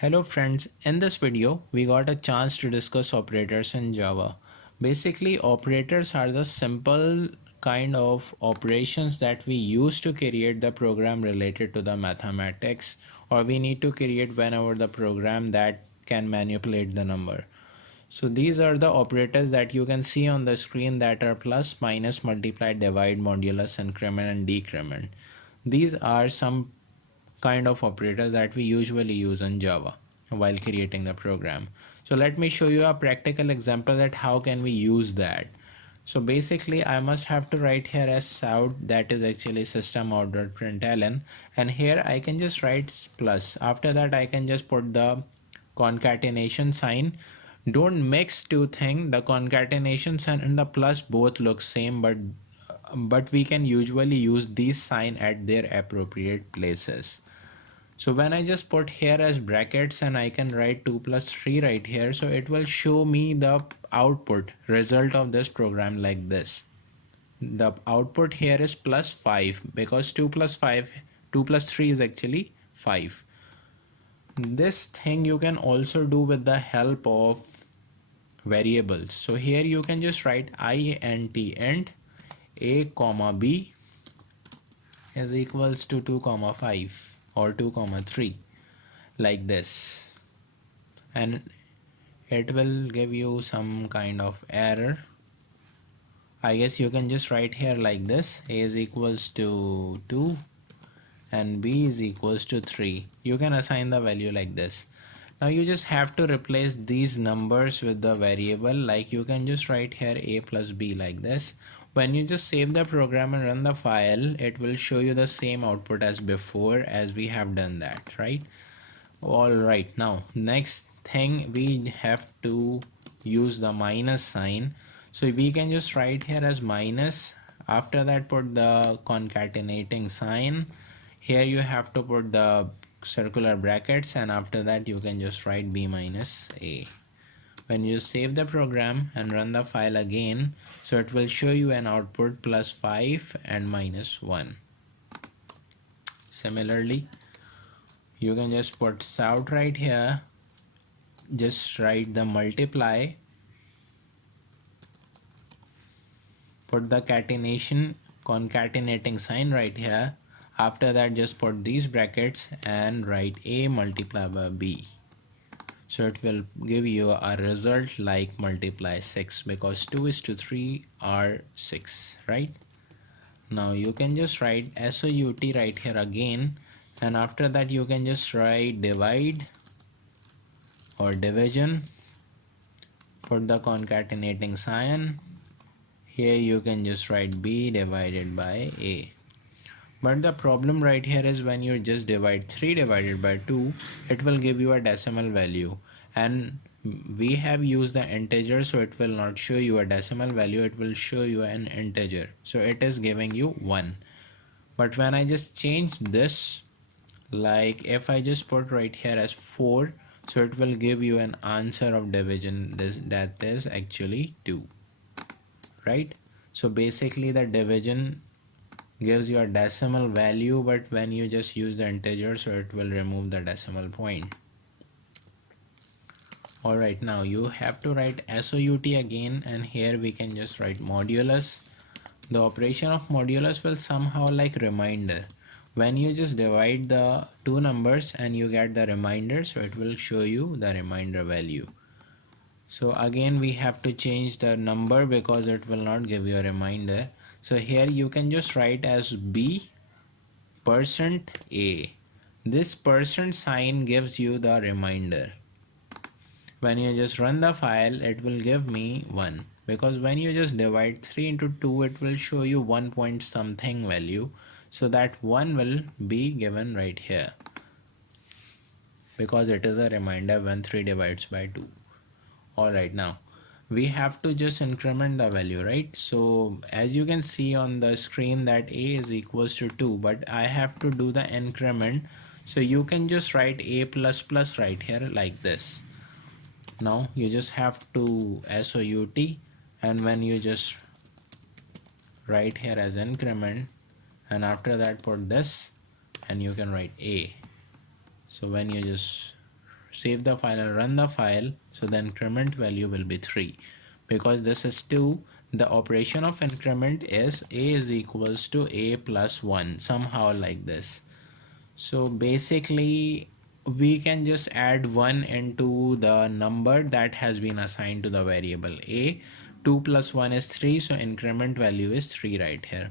Hello friends, in this video we got a chance to discuss operators in Java. Basically operators are the simple kind of operations that we use to create the program related to the mathematics, or we need to create whenever the program that can manipulate the number. So these are the operators that you can see on the screen that are plus, minus, multiply, divide, modulus, increment and decrement. These are some kind of operator that we usually use in Java while creating the program. So let me show you a practical example that how can we use that. So basically I must have to write here as out, that is actually system out dot println, and here I can just write plus. After that I can just put the concatenation sign. Don't mix two things. The concatenation sign and the plus both look same, but we can usually use these sign at their appropriate places. So when I just put here as brackets and I can write 2 plus 3 right here, so it will show me the output result of this program like this. The output here is plus 5 because 2 plus 5, 2 plus 3 is actually 5. This thing you can also do with the help of variables. So here you can just write int a comma b is equals to 2 comma 5 or 2 comma 3 like this, and it will give you some kind of error. I guess you can just write here like this: a is equals to 2 and b is equals to 3. You can assign the value like this. Now you just have to replace these numbers with the variable, like you can just write here a plus b like this. When you just save the program and run the file, it will show you the same output as before, as we have done that, right? All right, now next thing we have to use the minus sign. So we can just write here as minus. After that put the concatenating sign. Here you have to put the circular brackets, and after that you can just write b minus a. When you save the program and run the file again, so it will show you an output plus 5 and minus 1. Similarly, you can just put out right here, just write the multiply, put the concatenating sign right here. After that just put these brackets and write a multiplied by b. So it will give you a result like multiply 6, because 2 is to 3 are 6, right? Now you can just write SOUT right here again, and after that you can just write divide or division, put the concatenating sign. Here you can just write b divided by a. But the problem right here is when you just divide 3 divided by 2, it will give you a decimal value, and we have used the integer, so it will not show you a decimal value, it will show you an integer, so it is giving you 1. But when I just change this, like if I just put right here as 4, so it will give you an answer of division, that is actually 2, right? So basically the division gives you a decimal value, but when you just use the integer, so it will remove the decimal point. Alright, now you have to write SOUT again, and here we can just write modulus. The operation of modulus will somehow like reminder. When you just divide the two numbers and you get the remainder, so it will show you the remainder value. So again we have to change the number because it will not give you a reminder. So here you can just write as b percent a. This percent sign gives you the reminder. When you just run the file, it will give me 1, because when you just divide 3 into 2, it will show you 1 point something value, so that 1 will be given right here because it is a reminder when 3 divides by 2. Alright, now we have to just increment the value, right? So as you can see on the screen that a is equals to 2, but I have to do the increment, so you can just write a plus plus right here like this. Now you just have to SOUT, and when you just write here as increment, and after that put this, and you can write a. So when you just save the file and run the file, so the increment value will be 3. Because this is 2, the operation of increment is a is equals to a plus 1, somehow like this. So basically we can just add 1 into the number that has been assigned to the variable a. 2 plus 1 is 3, so increment value is 3 right here.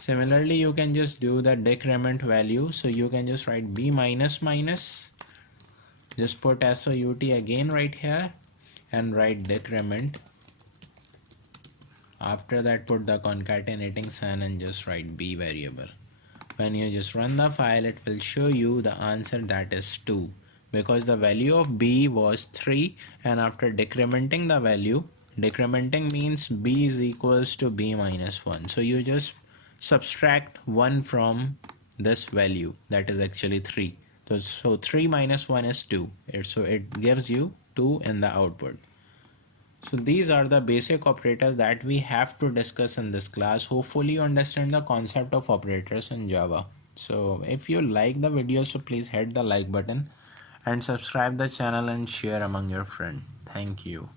Similarly, you can just do the decrement value, so you can just write b minus minus, just put SOUT again right here and write decrement. After that, put the concatenating sign and just write b variable. When you just run the file, it will show you the answer, that is 2, because the value of b was 3, and after decrementing the value, decrementing means b is equals to b minus 1, so you just subtract 1 from this value, that is actually 3. So 3 minus 1 is 2, so it gives you 2 in the output. So these are the basic operators that we have to discuss in this class. Hopefully you understand the concept of operators in Java. So if you like the video, so please hit the like button and subscribe the channel and share among your friends. Thank you.